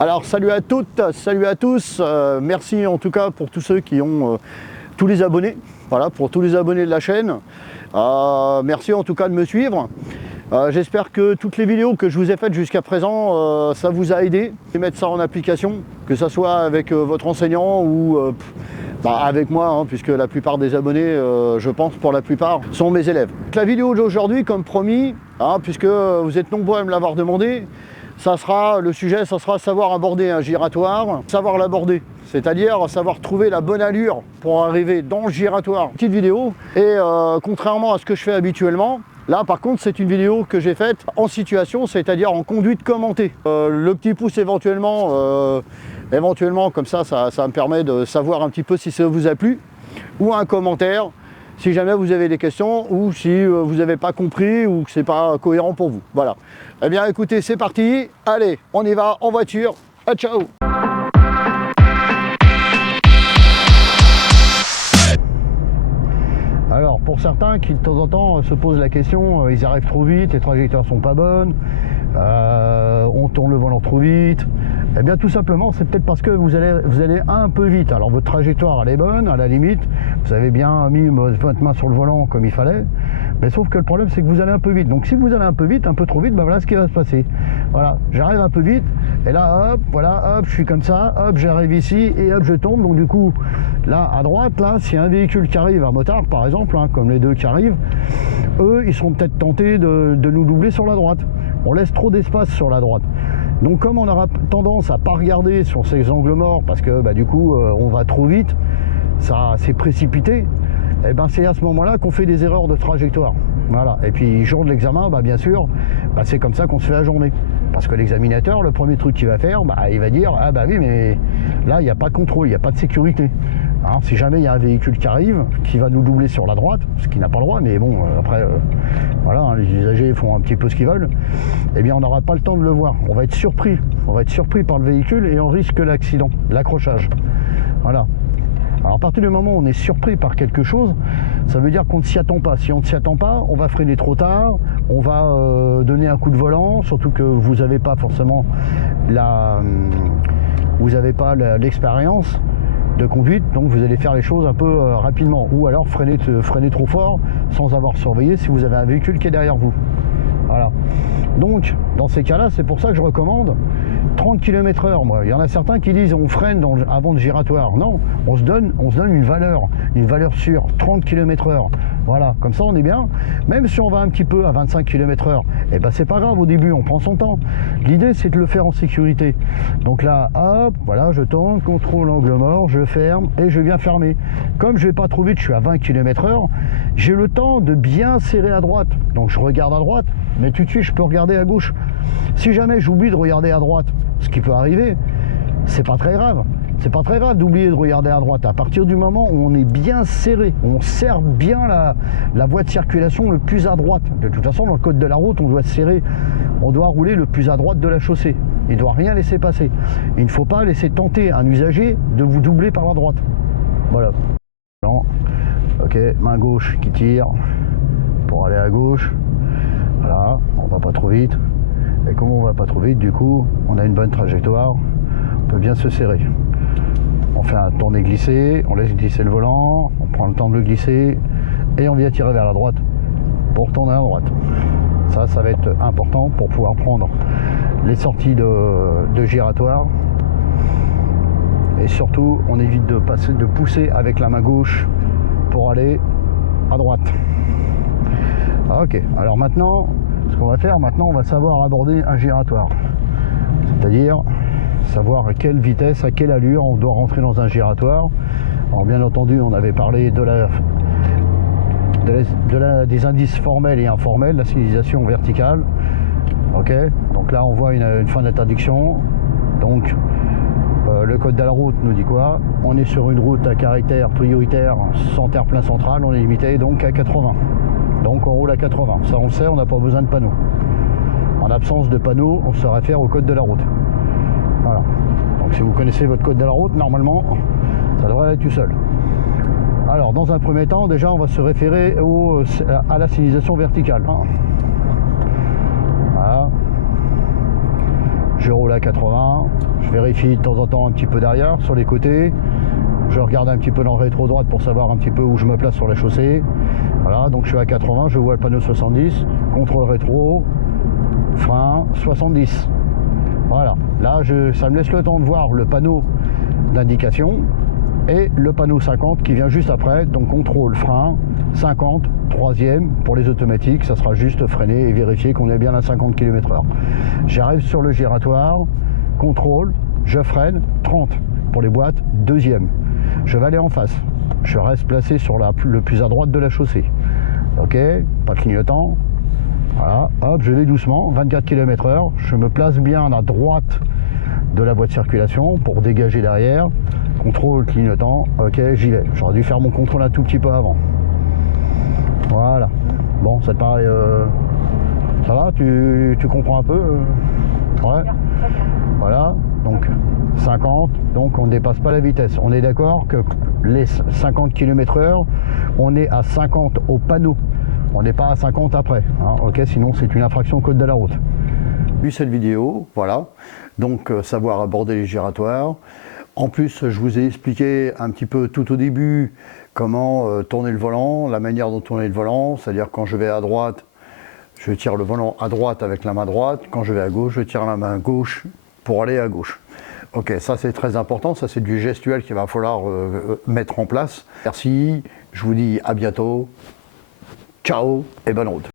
Alors salut à toutes, salut à tous, merci en tout cas pour tous ceux qui ont tous les abonnés, voilà, pour tous les abonnés de la chaîne, merci en tout cas de me suivre. J'espère que toutes les vidéos que je vous ai faites jusqu'à présent, ça vous a aidé à mettre ça en application, que ce soit avec votre enseignant ou avec moi, hein, puisque la plupart des abonnés, je pense pour la plupart, sont mes élèves. La vidéo d'aujourd'hui, comme promis, hein, puisque vous êtes nombreux à me l'avoir demandé, le sujet sera savoir aborder un giratoire, savoir l'aborder, c'est-à-dire savoir trouver la bonne allure pour arriver dans le giratoire. Petite vidéo, et contrairement à ce que je fais habituellement, là par contre c'est une vidéo que j'ai faite en situation, c'est-à-dire en conduite commentée. Le petit pouce éventuellement comme ça me permet de savoir un petit peu si ça vous a plu, ou un commentaire si jamais vous avez des questions ou si vous n'avez pas compris ou que c'est pas cohérent pour vous. Voilà. Eh bien écoutez, c'est parti. Allez, on y va en voiture. À ciao. Alors pour certains qui de temps en temps se posent la question, ils arrivent trop vite, les trajectoires sont pas bonnes, on tourne le volant trop vite. Eh bien tout simplement c'est peut-être parce que vous allez un peu vite. Alors votre trajectoire elle est bonne, à la limite, vous avez bien mis votre main sur le volant comme il fallait, mais sauf que le problème c'est que vous allez un peu vite. Donc si vous allez un peu vite, un peu trop vite, ben voilà ce qui va se passer. Voilà, j'arrive un peu vite, et là hop, voilà, hop, je suis comme ça, hop, j'arrive ici, et hop, je tombe. Donc du coup, là à droite, là, s'il y a un véhicule qui arrive, un motard par exemple, hein, comme les deux qui arrivent, eux, ils seront peut-être tentés de nous doubler sur la droite. On laisse trop d'espace sur la droite. Donc comme on aura tendance à pas regarder sur ces angles morts, parce que du coup on va trop vite, ça c'est précipité, et ben c'est à ce moment-là qu'on fait des erreurs de trajectoire. Voilà. Et puis jour de l'examen, bien sûr, c'est comme ça qu'on se fait la journée. Parce que l'examinateur, le premier truc qu'il va faire, il va dire ah oui, mais là il n'y a pas de contrôle, il n'y a pas de sécurité. Hein, si jamais il y a un véhicule qui arrive, qui va nous doubler sur la droite, ce qui n'a pas le droit, mais bon, après, voilà, hein, les usagers font un petit peu ce qu'ils veulent, eh bien on n'aura pas le temps de le voir. On va être surpris par le véhicule et on risque l'accident, l'accrochage. Voilà. Alors à partir du moment où on est surpris par quelque chose, ça veut dire qu'on ne s'y attend pas. Si on ne s'y attend pas, on va freiner trop tard, on va donner un coup de volant, surtout que vous n'avez pas forcément l'expérience de conduite, donc vous allez faire les choses un peu rapidement, ou alors freiner trop fort sans avoir surveillé si vous avez un véhicule qui est derrière vous. Voilà. Donc dans ces cas-là, c'est pour ça que je recommande 30 km/h. Moi, il y en a certains qui disent on freine avant le giratoire. Non, on se donne une valeur sûre, 30 km/h. Voilà, comme ça on est bien. Même si on va un petit peu à 25 km/h, et c'est pas grave, au début on prend son temps. L'idée c'est de le faire en sécurité. Donc là, hop, voilà, je tourne, contrôle angle mort, je ferme et je viens fermer. Comme je vais pas trop vite, je suis à 20 km/h, j'ai le temps de bien serrer à droite. Donc je regarde à droite, mais tout de suite je peux regarder à gauche. Si jamais j'oublie de regarder à droite, ce qui peut arriver, c'est pas très grave. C'est pas très grave d'oublier de regarder à droite. À partir du moment où on est bien serré, on serre bien la voie de circulation le plus à droite. De toute façon, dans le code de la route, on doit serrer, on doit rouler le plus à droite de la chaussée. Il ne doit rien laisser passer. Il ne faut pas laisser tenter un usager de vous doubler par la droite. Voilà. Ok, main gauche qui tire pour aller à gauche. Voilà, on va pas trop vite. Et comme on va pas trop vite, du coup, on a une bonne trajectoire, on peut bien se serrer. On fait un tourné glissé, on laisse glisser le volant, on prend le temps de le glisser et on vient tirer vers la droite pour tourner à droite. Ça va être important pour pouvoir prendre les sorties de giratoire. Et surtout, on évite de pousser avec la main gauche pour aller à droite. Ok, alors maintenant, ce qu'on va faire, on va savoir aborder un giratoire. C'est-à-dire savoir à quelle vitesse, à quelle allure on doit rentrer dans un giratoire. Alors bien entendu, on avait parlé des indices formels et informels, la signalisation verticale. Ok, donc là on voit une fin d'interdiction. Donc le code de la route nous dit quoi? On est sur une route à caractère prioritaire sans terre-plein central, on est limité donc à 80. Donc on roule à 80. Ça on le sait, on n'a pas besoin de panneaux. En absence de panneaux, on se réfère au code de la route. Voilà. Donc si vous connaissez votre code de la route, normalement, ça devrait aller tout seul. Alors dans un premier temps, déjà on va se référer à la signalisation verticale. Voilà. je roule à 80, je vérifie de temps en temps un petit peu derrière, sur les côtés, je regarde un petit peu dans le rétro droite pour savoir un petit peu où je me place sur la chaussée. Voilà, donc je suis à 80, je vois le panneau 70, contrôle rétro, frein 70. Voilà, là ça me laisse le temps de voir le panneau d'indication et le panneau 50 qui vient juste après, donc contrôle, frein, 50, troisième, pour les automatiques, ça sera juste freiner et vérifier qu'on est bien à 50 km/h. J'arrive sur le giratoire, contrôle, je freine, 30, pour les boîtes, deuxième. Je vais aller en face, je reste placé sur le plus à droite de la chaussée. Ok, pas clignotant, voilà, hop, je vais doucement, 24 km/h, je me place bien à droite de la voie de circulation pour dégager derrière. Contrôle clignotant, ok, j'y vais. J'aurais dû faire mon contrôle un tout petit peu avant. Voilà. Bon, ça te paraît... ça va, tu comprends un peu ouais. Voilà, donc 50, donc on ne dépasse pas la vitesse. On est d'accord que les 50 km/h, on est à 50 au panneau. On n'est pas à 50 après. Hein, ok, sinon c'est une infraction au code de la route. Vu cette vidéo, voilà. Donc savoir aborder les giratoires. En plus, je vous ai expliqué un petit peu tout au début comment tourner le volant, la manière dont tourner le volant, c'est-à-dire quand je vais à droite, je tire le volant à droite avec la main droite, quand je vais à gauche, je tire la main gauche pour aller à gauche. Ok, ça c'est très important, ça c'est du gestuel qu'il va falloir mettre en place. Merci, je vous dis à bientôt, ciao et bonne route.